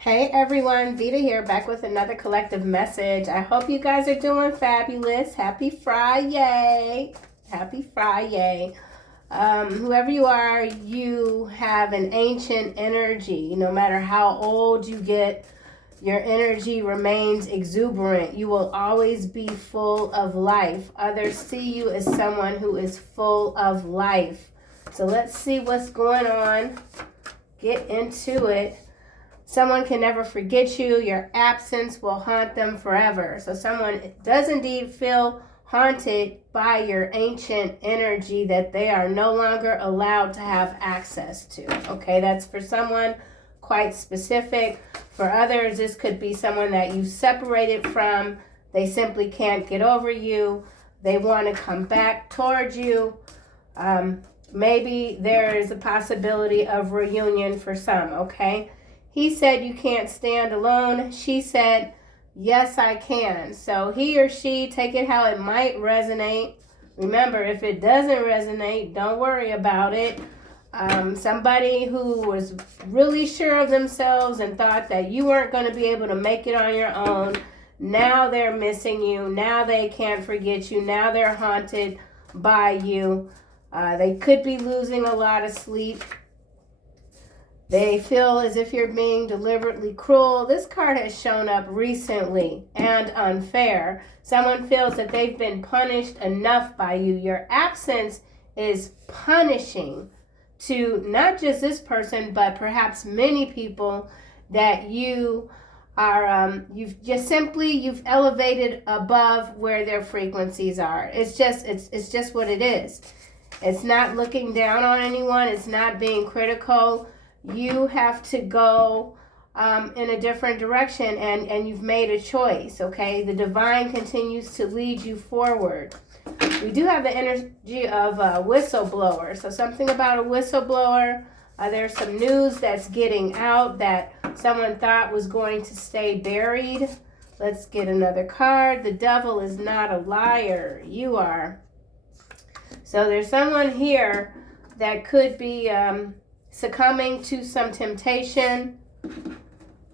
Hey everyone, Veda here, back with another collective message. I hope you guys are doing fabulous. Happy Friday. Happy Friday. Whoever you are, you have an ancient energy. No matter how old you get, your energy remains exuberant. You will always be full of life. Others see you as someone who is full of life. So let's see what's going on. Get into it. Someone can never forget you. Your absence will haunt them forever. So someone does indeed feel haunted by your ancient energy that they are no longer allowed to have access to. Okay, that's for someone quite specific. For others, this could be someone that you separated from. They simply can't get over you. They want to come back towards you. Maybe there is a possibility of reunion for some, okay? He said, you can't stand alone. She said, yes, I can. So he or she, take it how it might resonate. Remember, if it doesn't resonate, don't worry about it. Somebody who was really sure of themselves and thought that you weren't going to be able to make it on your own. Now they're missing you. Now they can't forget you. Now they're haunted by you. They could be losing a lot of sleep. They feel as if you're being deliberately cruel. This card has shown up recently and unfair. Someone feels that they've been punished enough by you. Your absence is punishing to not just this person, but perhaps many people that you are, you've elevated above where their frequencies are. It's just what it is. It's not looking down on anyone. It's not being critical. You have to go in a different direction, and you've made a choice, okay? The divine continues to lead you forward. We do have the energy of a whistleblower. So something about a whistleblower. There's some news that's getting out that someone thought was going to stay buried. Let's get another card. The devil is not a liar. You are. So there's someone here that could be succumbing to some temptation.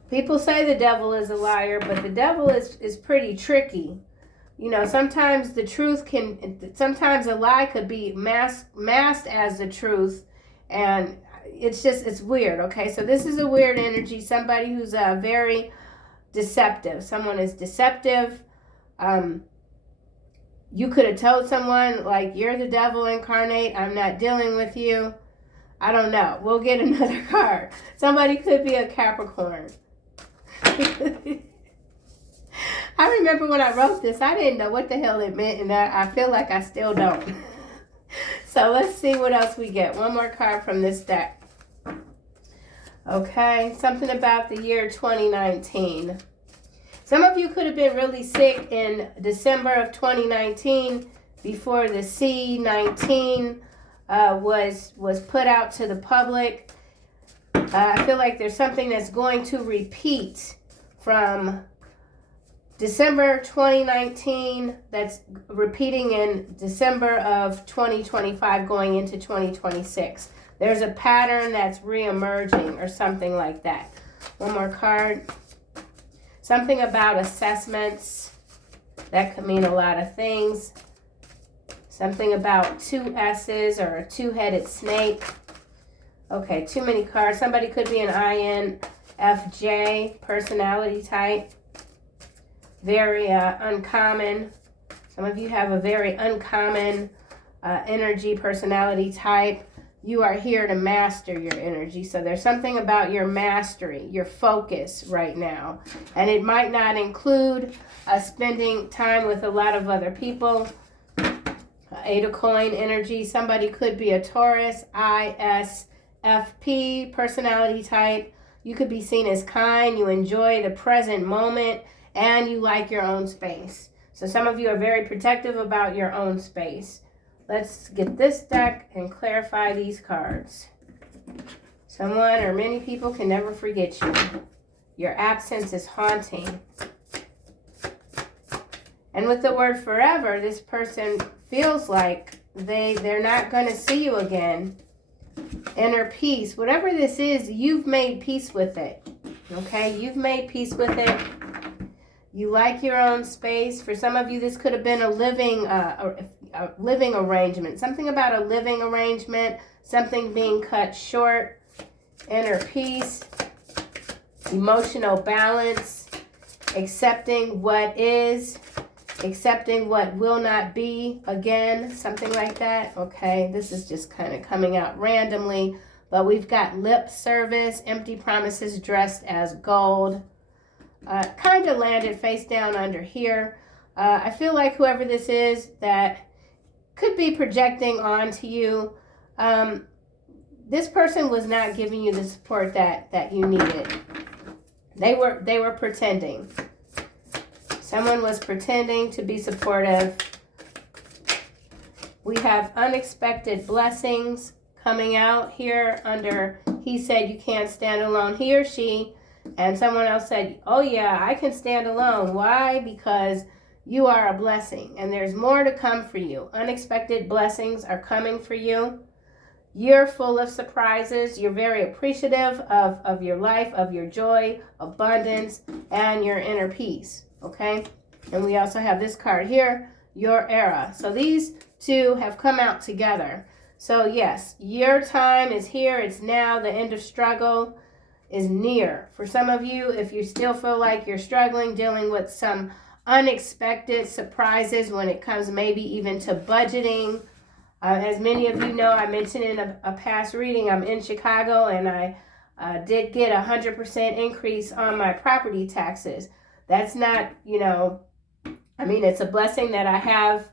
People say the devil is a liar, but the devil is pretty tricky. You know, sometimes the truth sometimes a lie could be masked as the truth, and it's weird, okay? So this is a weird energy, somebody who's very deceptive. Someone is deceptive. You could have told someone, like, you're the devil incarnate, I'm not dealing with you. I don't know. We'll get another card. Somebody could be a Capricorn. I remember when I wrote this, I didn't know what the hell it meant, and I feel like I still don't. So let's see what else we get. One more card from this deck. Okay, something about the year 2019. Some of you could have been really sick in December of 2019 before the C19 was put out to the public. I feel like there's something that's going to repeat from December 2019 that's repeating in December of 2025 going into 2026. There's a pattern that's re-emerging or something like that. One more card. Something about assessments. That could mean a lot of things. Something about two S's or a two-headed snake. Okay, too many cards. Somebody could be an INFJ personality type. Very uncommon. Some of you have a very uncommon energy personality type. You are here to master your energy. So there's something about your mastery, your focus right now. And it might not include spending time with a lot of other people. Eight of coin energy. Somebody could be a Taurus, ISFP personality type. You could be seen as kind. You enjoy the present moment, and you like your own space. So some of you are very protective about your own space. Let's get this deck and clarify these cards. Someone or many people can never forget you. Your absence is haunting. And with the word forever, this person feels like they're not going to see you again. Inner peace. Whatever this is, you've made peace with it. Okay, you've made peace with it. You like your own space. For some of you, this could have been a living arrangement. Something about a living arrangement. Something being cut short. Inner peace. Emotional balance. Accepting what is. Accepting what will not be. Again, something like that. Okay, this is just kind of coming out randomly. But we've got lip service. Empty promises dressed as gold. Kind of landed face down under here. I feel like whoever this is that could be projecting onto you, this person was not giving you the support that you needed. They were pretending. Someone was pretending to be supportive. We have unexpected blessings coming out here under he said you can't stand alone, he or she. And someone else said, oh yeah, I can stand alone. Why? Because you are a blessing and there's more to come for you. Unexpected blessings are coming for you. You're full of surprises. You're very appreciative of your life, of your joy, abundance, and your inner peace. Okay? And we also have this card here, your era. So these two have come out together. So yes, your time is here. It's now. The end of struggle is near. For some of you, if you still feel like you're struggling, dealing with some unexpected surprises when it comes maybe even to budgeting. As many of you know, I mentioned in a past reading, I'm in Chicago and I did get 100% increase on my property taxes. That's not, it's a blessing that I have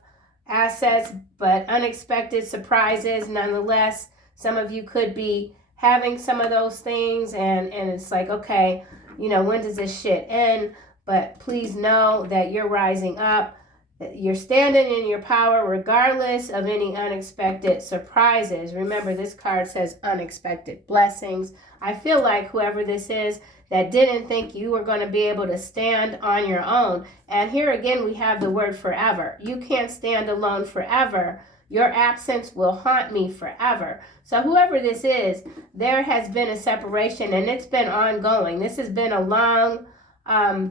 assets, but unexpected surprises nonetheless. Some of you could be having some of those things and it's like, okay, when does this shit end? But please know that you're rising up. You're standing in your power regardless of any unexpected surprises. Remember, this card says unexpected blessings. I feel like whoever this is that didn't think you were going to be able to stand on your own. And here again, we have the word forever. You can't stand alone forever. Your absence will haunt me forever. So whoever this is, there has been a separation and it's been ongoing. This has been a long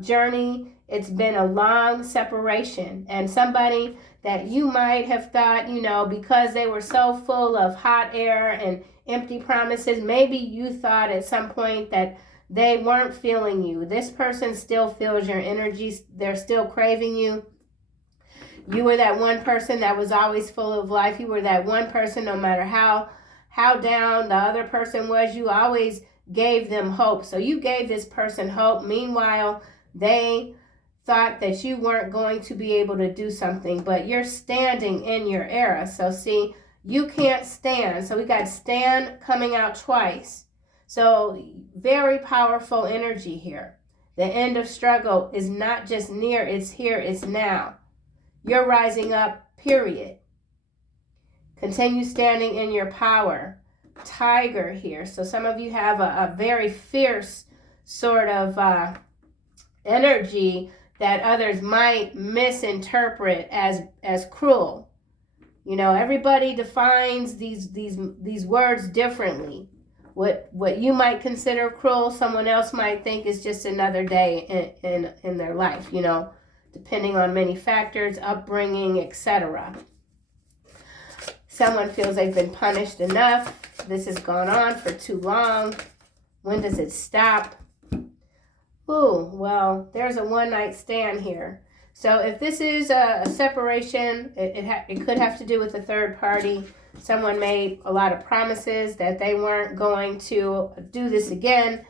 journey. It's been a long separation. And somebody that you might have thought, because they were so full of hot air and empty promises, maybe you thought at some point that they weren't feeling you. This person still feels your energy. They're still craving you. You were that one person that was always full of life. You were that one person, no matter how down the other person was, you always gave them hope. So you gave this person hope. Meanwhile, they thought that you weren't going to be able to do something, but you're standing in your era. So see, you can't stand. So we got stand coming out twice. So very powerful energy here. The end of struggle is not just near, it's here, it's now. You're rising up, period. Continue standing in your power. Tiger here. So some of you have a very fierce sort of energy that others might misinterpret as cruel. Everybody defines these words differently. What you might consider cruel, someone else might think is just another day in their life, depending on many factors, upbringing, etc. Someone feels they've been punished enough. This has gone on for too long. When does it stop? Ooh, well, there's a one-night stand here. So if this is a separation, it could have to do with a third party. Someone made a lot of promises that they weren't going to do this again.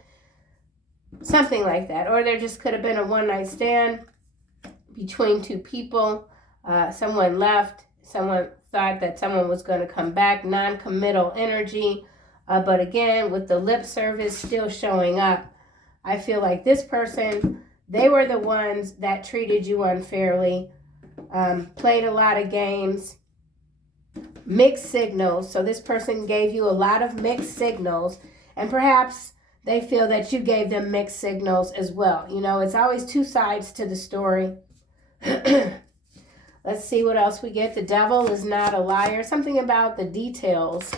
Something like that. Or there just could have been a one-night stand between two people. Someone left. Someone thought that someone was going to come back. Non-committal energy. But again, with the lip service still showing up, I feel like this person, they were the ones that treated you unfairly, played a lot of games, mixed signals. So this person gave you a lot of mixed signals, and perhaps they feel that you gave them mixed signals as well. It's always two sides to the story. Let's see what else we get. The devil is not a liar. Something about the details.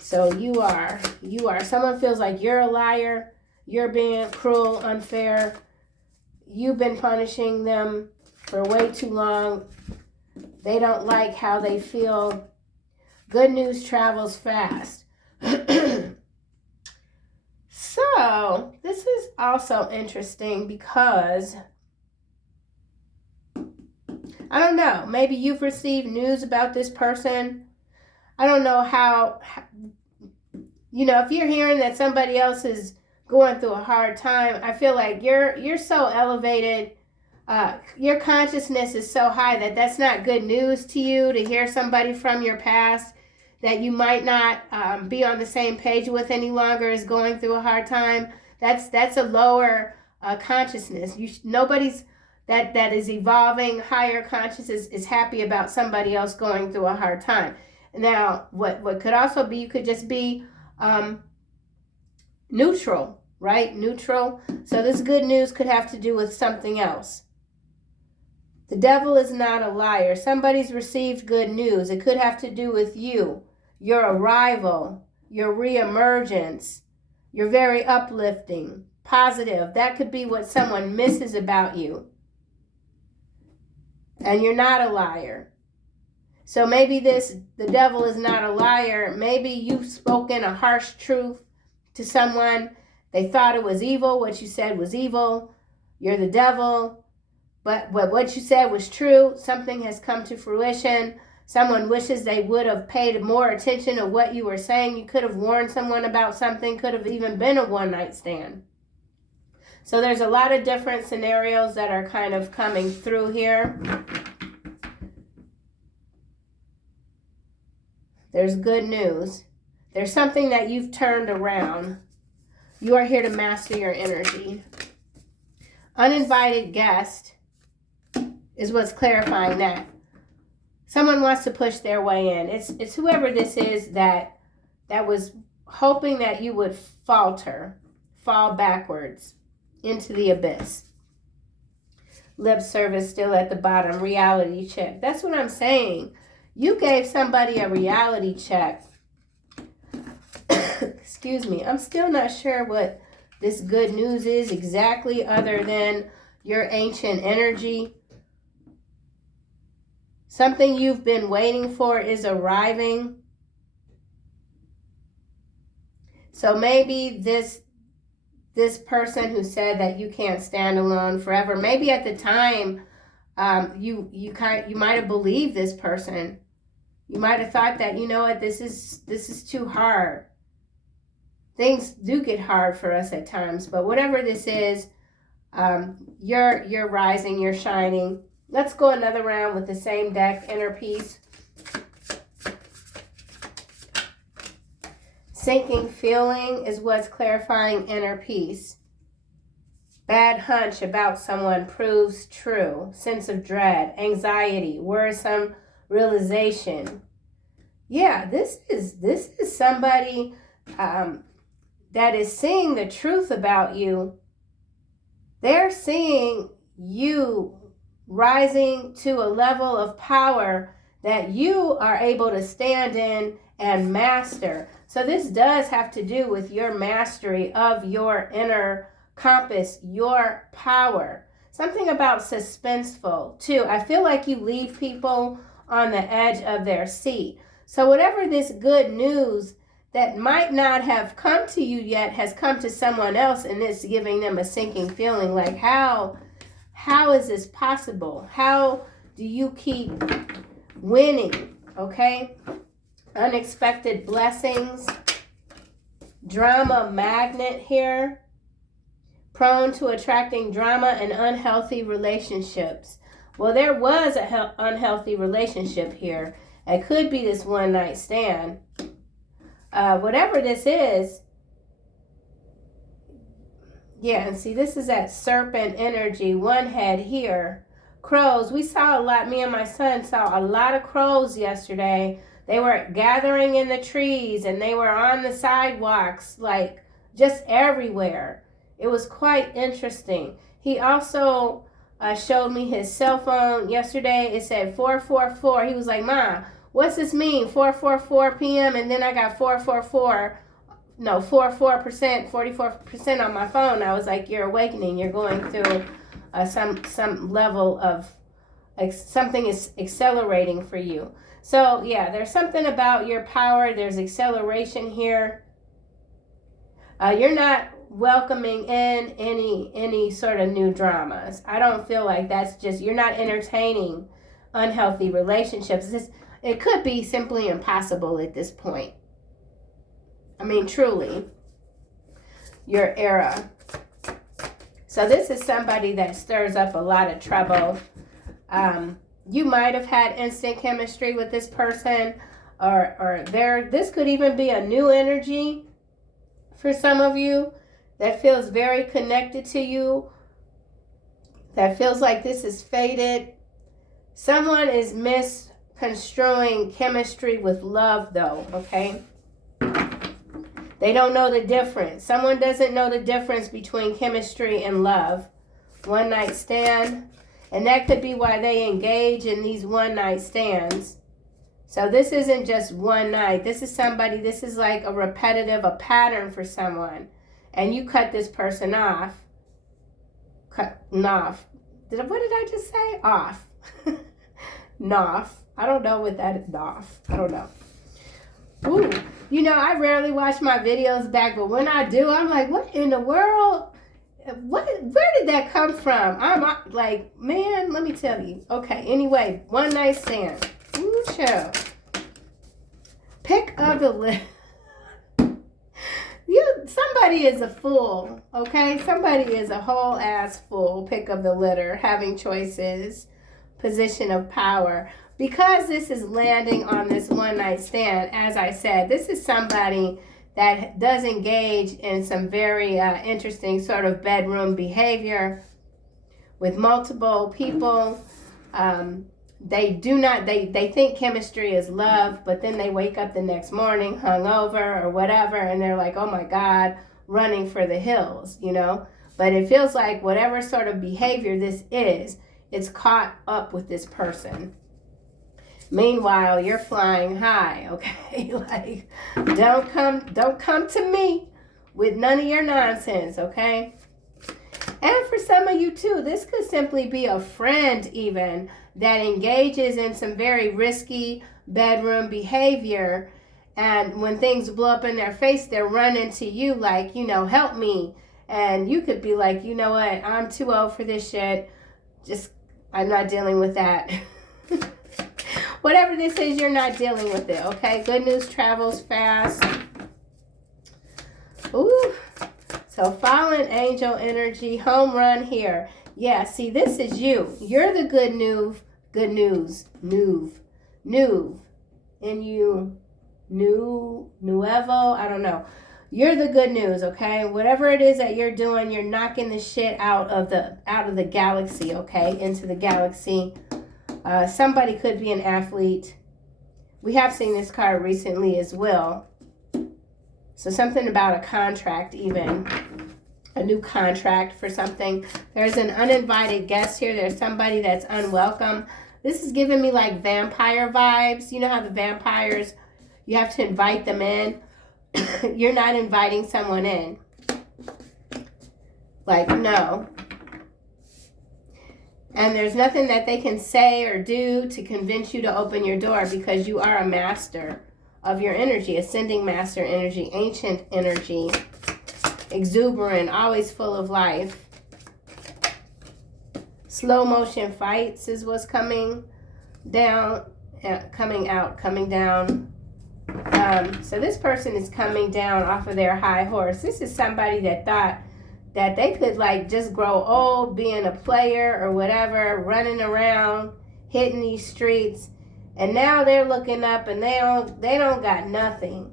So you are. Someone feels like you're a liar. You're being cruel, unfair. You've been punishing them for way too long. They don't like how they feel. Good news travels fast. So, this is also interesting because, I don't know, maybe you've received news about this person. I don't know how if you're hearing that somebody else is going through a hard time, I feel like you're so elevated. Your consciousness is so high that that's not good news to you to hear somebody from your past that you might not be on the same page with any longer is going through a hard time. That's a lower consciousness. Nobody's that is evolving higher consciousness is happy about somebody else going through a hard time. Now, what could also be, you could just be neutral, right? Neutral. So this good news could have to do with something else. The devil is not a liar. Somebody's received good news. It could have to do with you, your arrival, your reemergence. You're very uplifting, positive. That could be what someone misses about you. And you're not a liar. So maybe the devil is not a liar. Maybe you've spoken a harsh truth to someone. They thought it was evil. What you said was evil. You're the devil. But what you said was true. Something has come to fruition. Someone wishes they would have paid more attention to what you were saying. You could have warned someone about something. Could have even been a one-night stand. So there's a lot of different scenarios that are kind of coming through here. There's good news. There's something that you've turned around. You are here to master your energy. Uninvited guest is what's clarifying that. Someone wants to push their way in. It's whoever this is that was hoping that you would falter, fall backwards into the abyss. Lip service still at the bottom. Reality check. That's what I'm saying. You gave somebody a reality check. Excuse me. I'm still not sure what this good news is exactly, other than your ancient energy. Something you've been waiting for is arriving. So maybe this person who said that you can't stand alone forever, maybe at the time you might have believed this person. You might have thought that, you know what, this is too hard. Things do get hard for us at times, but whatever this is, you're rising, you're shining. Let's go another round with the same deck, Inner Peace. Sinking feeling is what's clarifying inner peace. Bad hunch about someone proves true. Sense of dread, anxiety, worrisome realization. Yeah, this is somebody that is seeing the truth about you. They're seeing you rising to a level of power that you are able to stand in and master. So this does have to do with your mastery of your inner compass, your power. Something about suspenseful too. I feel like you leave people on the edge of their seat. So whatever this good news that might not have come to you yet has come to someone else, and it's giving them a sinking feeling like, how is this possible? How do you keep winning? Okay? Unexpected blessings. Drama magnet here. Prone to attracting drama and unhealthy relationships. Well, there was an unhealthy relationship here. It could be this one-night stand. Whatever this is. Yeah, and see, this is that serpent energy. One head here. Crows. We saw a lot. Me and my son saw a lot of crows yesterday. They were gathering in the trees and they were on the sidewalks, like just everywhere. It was quite interesting. He also showed me his cell phone yesterday. It said 444. He was like, "Mom, what's this mean? 4:44 p.m. and then I got 444 no, 44% on my phone. I was like, you're awakening. You're going through some level of, something is accelerating for you. So yeah, there's something about your power. There's acceleration here. You're not welcoming in any sort of new dramas. I don't feel like that's just, you're not entertaining unhealthy relationships. It could be simply impossible at this point. I mean, truly, your era. So this is somebody that stirs up a lot of trouble. You might have had instant chemistry with this person, or this could even be a new energy for some of you that feels very connected to you, that feels like this is fated. Someone is misconstruing chemistry with love, though, okay? They don't know the difference. Someone doesn't know the difference between chemistry and love. One night stand. And that could be why they engage in these one night stands. So this isn't just one night. This is somebody, this is like a repetitive, a pattern for someone. And you cut this person off. What did I just say? Off. Noff. I don't know what that is. Noff. I don't know. Ooh. You know, I rarely watch my videos back, but when I do, I'm like, what in the world? Where did that come from? I'm like, man, let me tell you. Okay, anyway, one night stand. Ooh, chill. Pick of the list. Somebody is a fool, okay? Somebody is a whole ass fool. Pick of the litter, having choices, position of power. Because this is landing on this one night stand, as I said, this is somebody that does engage in some very interesting sort of bedroom behavior with multiple people. They think chemistry is love, but then they wake up the next morning hungover or whatever, and they're like, oh my God, running for the hills, you know? But it feels like whatever sort of behavior this is, it's caught up with this person. Meanwhile, you're flying high, okay? Like, don't come to me with none of your nonsense, okay? And for some of you too, this could simply be a friend even that engages in some very risky bedroom behavior. And when things blow up in their face, they're running to you like, you know, help me. And you could be like, you know what? I'm too old for this shit. I'm not dealing with that. Whatever this is, you're not dealing with it, okay? Good news travels fast. Ooh. So fallen angel energy, home run here. Yeah, see, this is you. You're the good news. Nuevo, I don't know. You're the good news, okay? Whatever it is that you're doing, you're knocking the shit out of the galaxy, okay? Into the galaxy. Somebody could be an athlete. We have seen this card recently as well. So something about a contract even. A new contract for something. There's an uninvited guest here. There's somebody that's unwelcome. This is giving me like vampire vibes. You know how the vampires, you have to invite them in. You're not inviting someone in. Like, no. And there's nothing that they can say or do to convince you to open your door because you are a master of your energy, ascending master energy, ancient energy, exuberant, always full of life. Slow motion fights is what's coming down, coming out, coming down. So this person is coming down off of their high horse. This is somebody that thought that they could like just grow old being a player or whatever, running around, hitting these streets. And now they're looking up and they don't got nothing.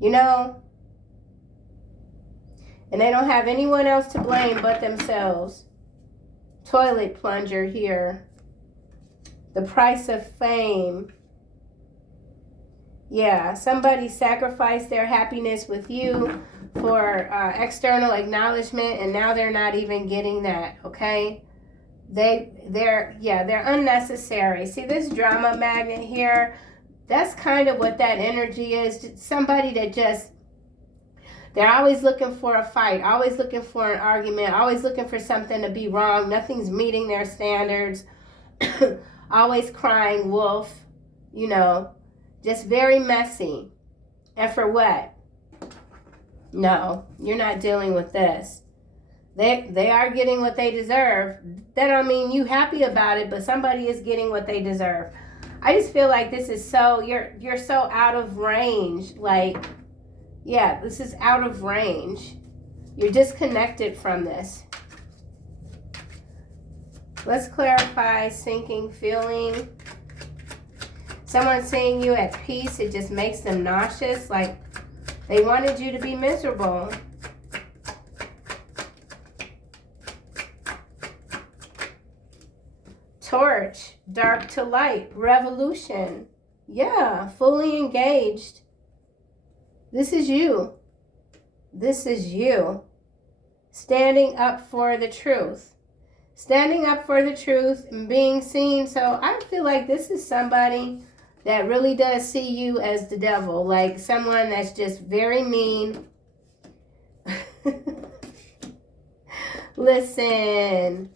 You know? And they don't have anyone else to blame but themselves. Toilet plunger here. The price of fame. Yeah, somebody sacrificed their happiness with you for external acknowledgement, and now they're not even getting that, okay? They're unnecessary. See this drama magnet here? That's kind of what that energy is. Somebody that just, they're always looking for a fight, always looking for an argument, always looking for something to be wrong. Nothing's meeting their standards. Always crying wolf, you know, just very messy. And for what? No, you're not dealing with this. They are getting what they deserve. That don't mean you happy about it, but somebody is getting what they deserve. I just feel like this is so, you're so out of range. Like, yeah, this is out of range. You're disconnected from this. Let's clarify sinking feeling. Someone seeing you at peace, it just makes them nauseous. Like they wanted you to be miserable. Torch, dark to light, revolution. Yeah, fully engaged. This is you. This is you. Standing up for the truth. Standing up for the truth and being seen. So I feel like this is somebody that really does see you as the devil. Like someone that's just very mean. Listen.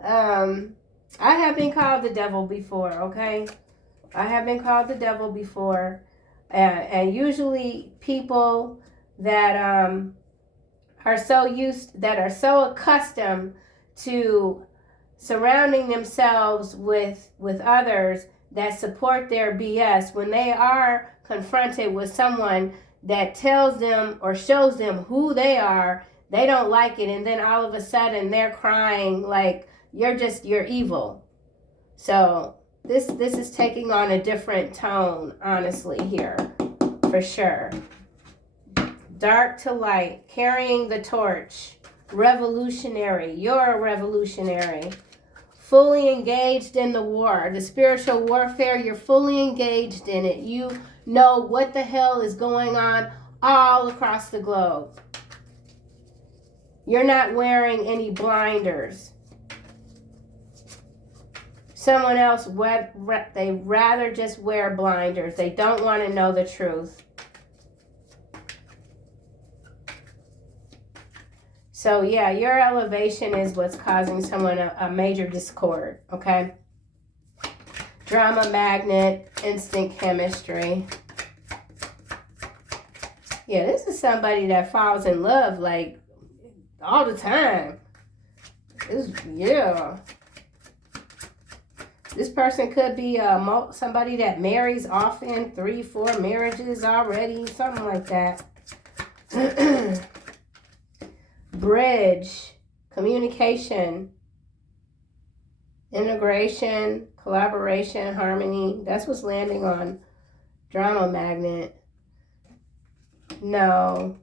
I have been called the devil before, okay? I have been called the devil before. And usually people that are so accustomed to surrounding themselves with others that support their BS, when they are confronted with someone that tells them or shows them who they are, they don't like it, and then all of a sudden they're crying like you're evil. So this is taking on a different tone, honestly, here, for sure. Dark to light, carrying the torch. Revolutionary. You're a revolutionary. Fully engaged in the war. The spiritual warfare, you're fully engaged in it. You know what the hell is going on all across the globe. You're not wearing any blinders. Someone else, they rather just wear blinders. They don't want to know the truth. So yeah, your elevation is what's causing someone a major discord, okay? Drama magnet, instant chemistry. Yeah, this is somebody that falls in love like all the time. Yeah. This person could be somebody that marries often, 3-4 marriages already, something like that. Bridge, communication, integration, collaboration, harmony. That's what's landing on drama magnet. No.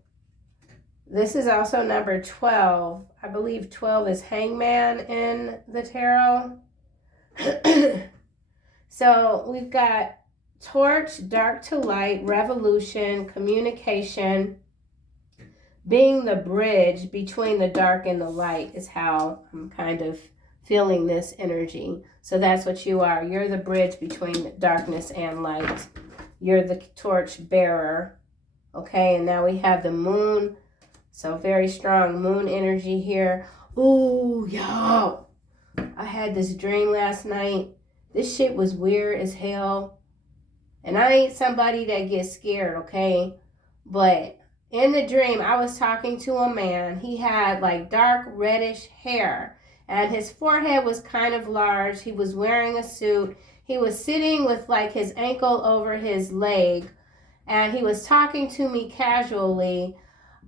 This is also number 12. I believe 12 is hangman in the tarot. So we've got torch, dark to light, revolution, communication. Being the bridge between the dark and the light is how I'm kind of feeling this energy. So that's what you are. You're the bridge between darkness and light. You're the torch bearer. Okay, and now we have the moon. So very strong moon energy here. Ooh, yo. I had this dream last night. This shit was weird as hell. And I ain't somebody that gets scared, okay? But in the dream, I was talking to a man. He had like dark reddish hair and his forehead was kind of large. He was wearing a suit. He was sitting with like his ankle over his leg and he was talking to me casually.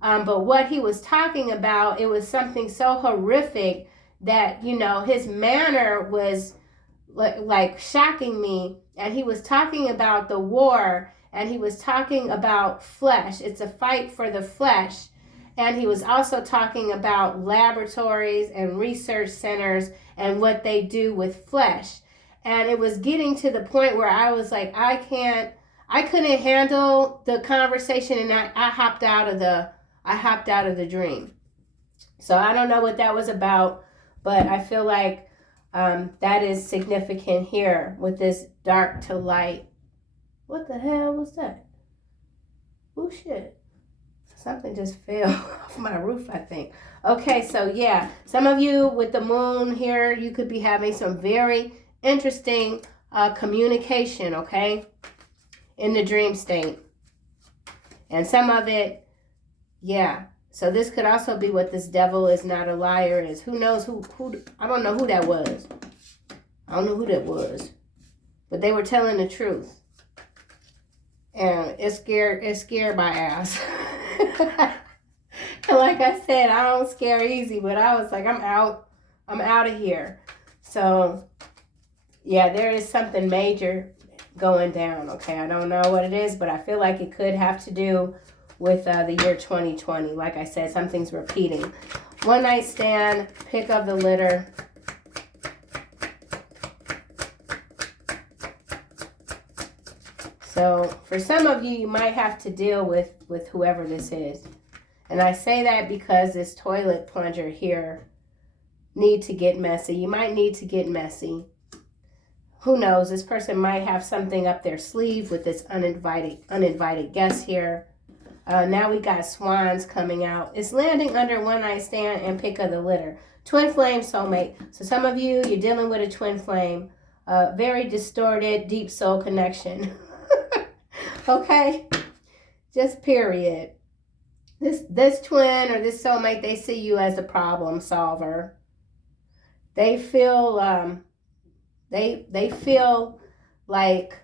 But what he was talking about, it was something so horrific that, you know, his manner was like shocking me. And he was talking about the war. And he was talking about flesh. It's a fight for the flesh. And he was also talking about laboratories and research centers and what they do with flesh. And it was getting to the point where I was like, I couldn't handle the conversation, and I hopped out of the dream. So I don't know what that was about, but I feel like that is significant here with this dark to light. What the hell was that? Oh, shit. Something just fell off my roof, I think. Okay, so yeah, some of you with the moon here, you could be having some very interesting communication, okay, in the dream state. And some of it, yeah. So this could also be what this devil is not a liar is. Who knows who I don't know who that was. I don't know who that was. But they were telling the truth. And it scared my ass. Like I said, I don't scare easy, but I was like, I'm out of here. So yeah, there is something major going down. Okay, I don't know what it is, but I feel like it could have to do with the year 2020. Like I said, something's repeating. One night stand, pick up the litter. So for some of you, you might have to deal with whoever this is. And I say that because this toilet plunger here need to get messy. You might need to get messy. Who knows? This person might have something up their sleeve with this uninvited guest here. Now we got swans coming out. It's landing under one night stand and pick of the litter. Twin flame soulmate. So some of you, you're dealing with a twin flame. Very distorted, deep soul connection. Okay? Just period. This twin or this soulmate, they see you as a problem solver. They feel they feel like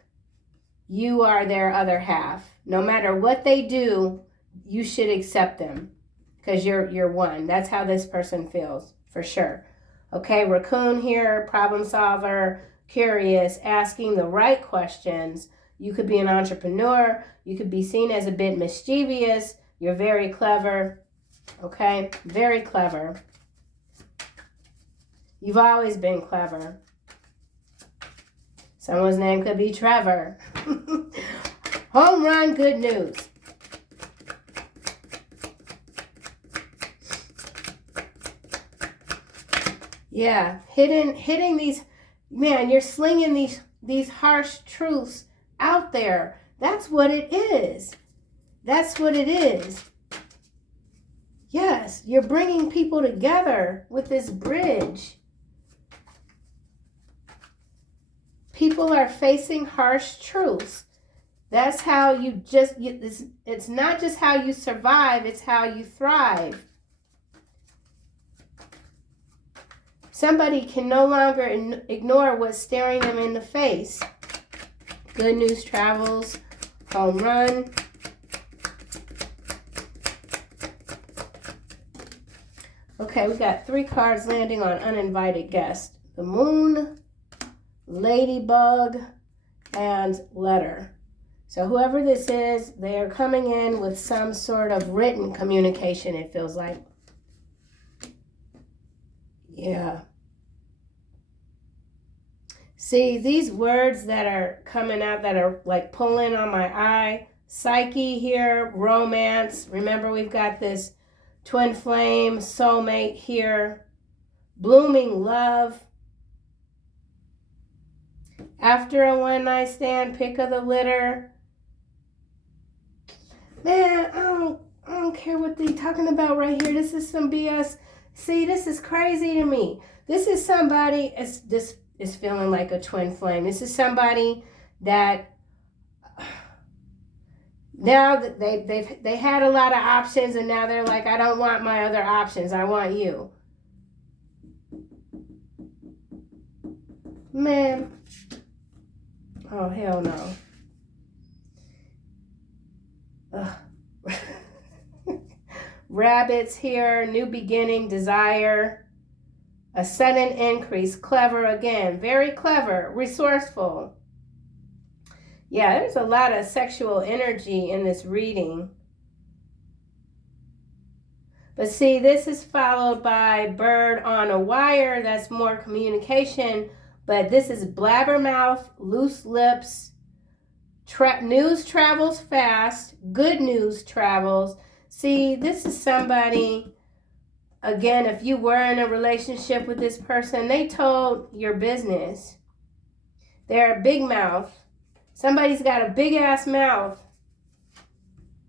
you are their other half. No matter what they do, you should accept them because you're one. That's how this person feels, for sure. Okay, raccoon here, problem solver, curious, asking the right questions. You could be an entrepreneur. You could be seen as a bit mischievous. You're very clever. Okay, very clever. You've always been clever. Someone's name could be Trevor. Home run, good news. Yeah, hitting these, man, you're slinging these harsh truths out there. That's what it is. That's what it is. Yes, you're bringing people together with this bridge. People are facing harsh truths. That's how it's not just how you survive, it's how you thrive. Somebody can no longer ignore what's staring them in the face. Good news travels, home run. Okay, we got 3 cards landing on uninvited guest. The moon, ladybug, and letter. So whoever this is, they are coming in with some sort of written communication, it feels like. Yeah. See, these words that are coming out that are like pulling on my eye. Psyche here, romance. Remember, we've got this twin flame, soulmate here. Blooming love. After a one night stand, pick of the litter. Man, I don't care what they're talking about right here. This is some BS. See, this is crazy to me. This is somebody, this is feeling like a twin flame. This is somebody that now that they had a lot of options and now they're like, I don't want my other options. I want you. Man. Oh, hell no. Rabbits here, new beginning, desire, a sudden increase, clever again, very clever, resourceful. Yeah, there's a lot of sexual energy in this reading. But see, this is followed by bird on a wire. That's more communication. But this is blabbermouth, loose lips. News travels fast. Good news travels. See, this is somebody, again, if you were in a relationship with this person, they told your business. They're a big mouth. Somebody's got a big ass mouth.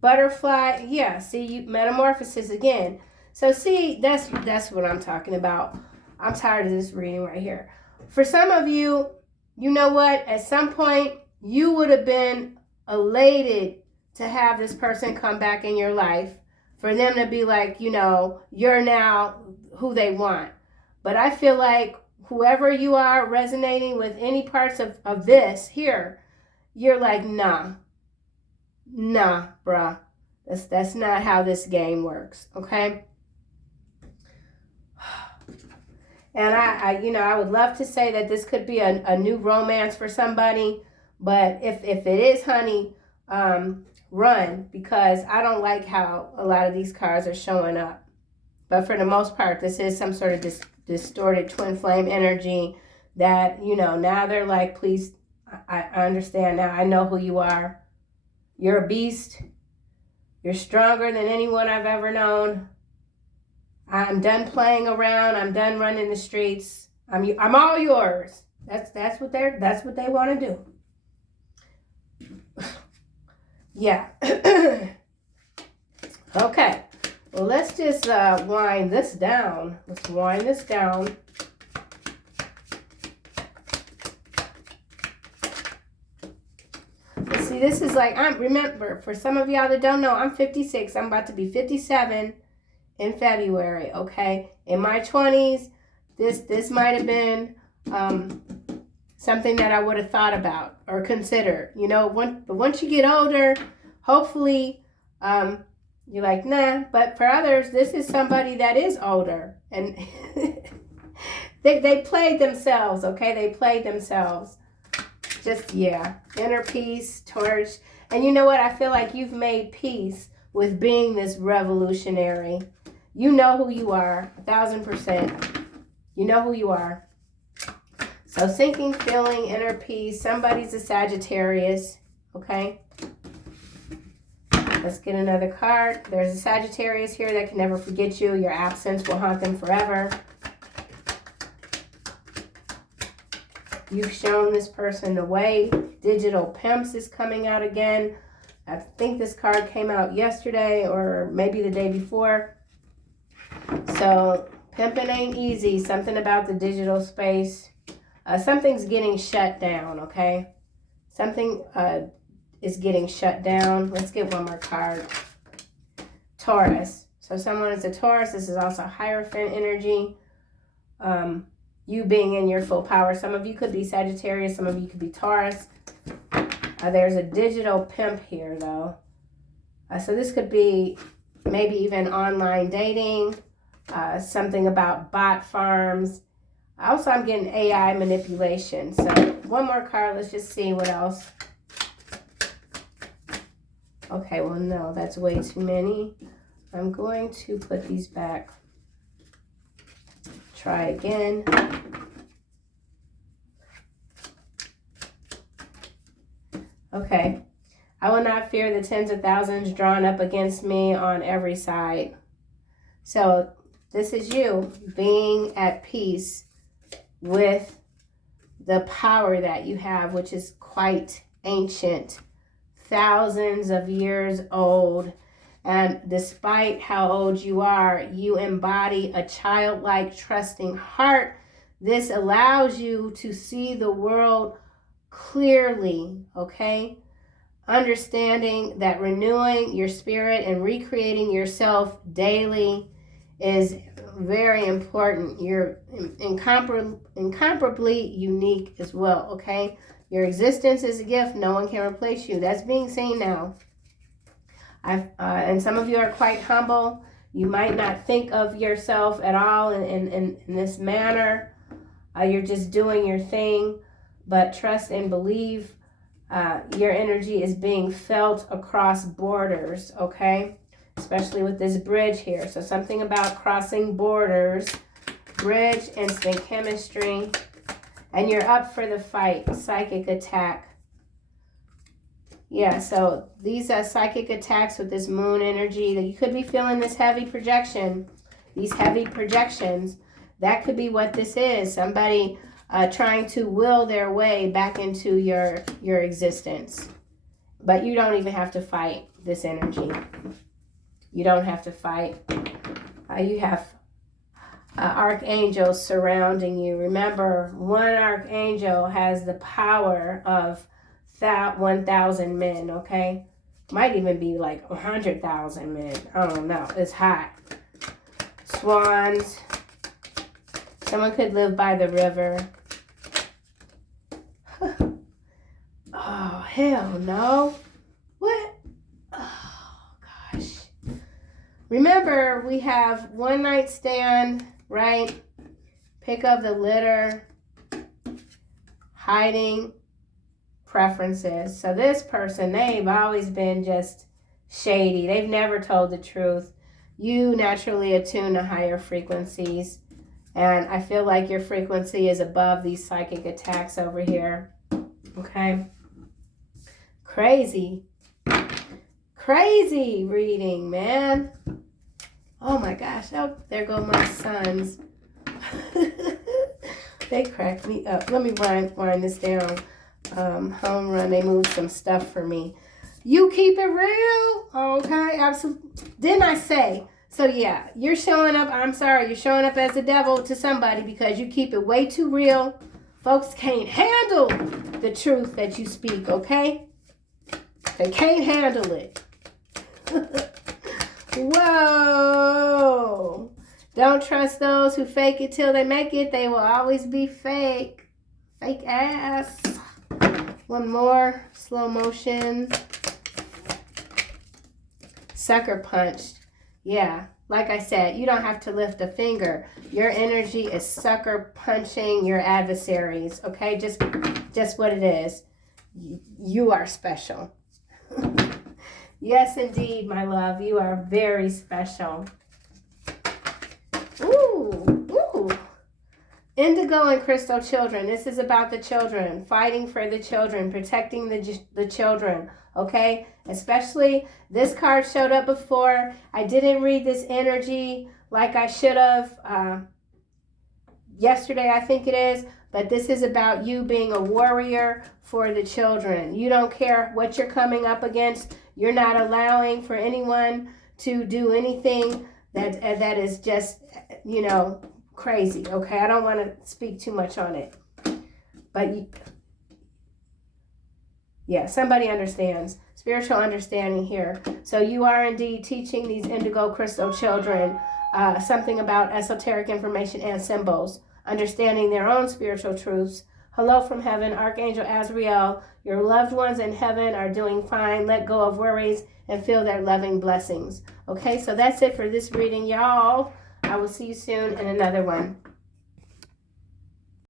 Butterfly, yeah, see, you metamorphosis again. So see, that's what I'm talking about. I'm tired of this reading right here. For some of you, you know what? At some point, you would have been elated to have this person come back in your life, for them to be like, you know, you're now who they want. But I feel like whoever you are resonating with any parts of this here, you're like, nah, bruh. That's not how this game works, okay? And I would love to say that this could be a new romance for somebody, but if it is, honey, run, because I don't like how a lot of these cards are showing up. But for the most part, this is some sort of distorted twin flame energy that, you know, now they're like, please, I understand now. I know who you are. You're a beast. You're stronger than anyone I've ever known. I'm done playing around. I'm done running the streets. I'm all yours. That's what they want to do. Yeah. Okay. Well, let's just wind this down. Let's wind this down. See, this is like, remember, for some of y'all that don't know, I'm 56. I'm about to be 57 in February, okay? In my 20s, this might have been something that I would have thought about or considered, you know. But once you get older, hopefully you're like, nah. But for others, this is somebody that is older, and they played themselves, okay? They played themselves. Just, yeah, inner peace, torch. And you know what? I feel like you've made peace with being this revolutionary. You know who you are, 1,000%. You know who you are. So sinking feeling, inner peace. Somebody's a Sagittarius, okay? Let's get another card. There's a Sagittarius here that can never forget you. Your absence will haunt them forever. You've shown this person the way. Digital Pimps is coming out again. I think this card came out yesterday or maybe the day before. So pimping ain't easy. Something about the digital space. Something's getting shut down, okay? Something is getting shut down. Let's get one more card. Taurus. So someone is a Taurus. This is also Hierophant energy. You being in your full power. Some of you could be Sagittarius. Some of you could be Taurus. There's a digital pimp here, though. So this could be maybe even online dating. Something about bot farms. Also, I'm getting AI manipulation. So one more card. Let's just see what else. Okay, well, no, that's way too many. I'm going to put these back. Try again. Okay. I will not fear the tens of thousands drawn up against me on every side. So this is you being at peace with the power that you have, which is quite ancient, thousands of years old. And despite how old you are, you embody a childlike, trusting heart. This allows you to see the world clearly, okay? Understanding that renewing your spirit and recreating yourself daily is very important. You're incomparably unique as well, okay? Your existence is a gift. No one can replace you. That's being seen now. And some of you are quite humble. You might not think of yourself at all in this manner. You're just doing your thing. But trust and believe your energy is being felt across borders, okay? Especially with this bridge here. So something about crossing borders, bridge, instant chemistry. And you're up for the fight, psychic attack. Yeah, so these are psychic attacks with this moon energy. That you could be feeling this heavy projection. These heavy projections. That could be what this is. Somebody trying to will their way back into your existence. But you don't even have to fight this energy. You don't have to fight. You have archangels surrounding you. Remember, one archangel has the power of 1,000 men, okay? Might even be like 100,000 men. I don't know. It's hot. Swans. Someone could live by the river. Oh, hell no. What? Oh, gosh. Remember, we have one night stand, right? Pick up the litter. Hiding. Preferences. So this person, they've always been just shady. They've never told the truth. You naturally attune to higher frequencies. And I feel like your frequency is above these psychic attacks over here. Okay? Crazy. Crazy reading, man. Oh my gosh. Oh, there go my sons. They crack me up. Let me wind this down. Home run. They moved some stuff for me. You keep it real. Okay? Absolutely. Didn't I say? So yeah, you're showing up. I'm sorry. You're showing up as the devil to somebody because you keep it way too real. Folks can't handle the truth that you speak, okay? They can't handle it. Whoa. Don't trust those who fake it till they make it. They will always be fake. Fake ass. One more. Slow motion. Sucker punched. Yeah. Like I said, you don't have to lift a finger. Your energy is sucker punching your adversaries. Okay? Just what it is. You are special. Yes, indeed, my love. You are very special. Ooh. Indigo and crystal children. This is about the children. Fighting for the children. Protecting the children. Okay? Especially, this card showed up before. I didn't read this energy like I should have. Yesterday, I think it is. But this is about you being a warrior for the children. You don't care what you're coming up against. You're not allowing for anyone to do anything that is just, crazy. Okay, I don't want to speak too much on it. But, somebody understands. Spiritual understanding here. So you are indeed teaching these indigo crystal children something about esoteric information and symbols. Understanding their own spiritual truths. Hello from heaven, Archangel Azrael. Your loved ones in heaven are doing fine. Let go of worries and feel their loving blessings. Okay, so that's it for this reading, y'all. I will see you soon in another one.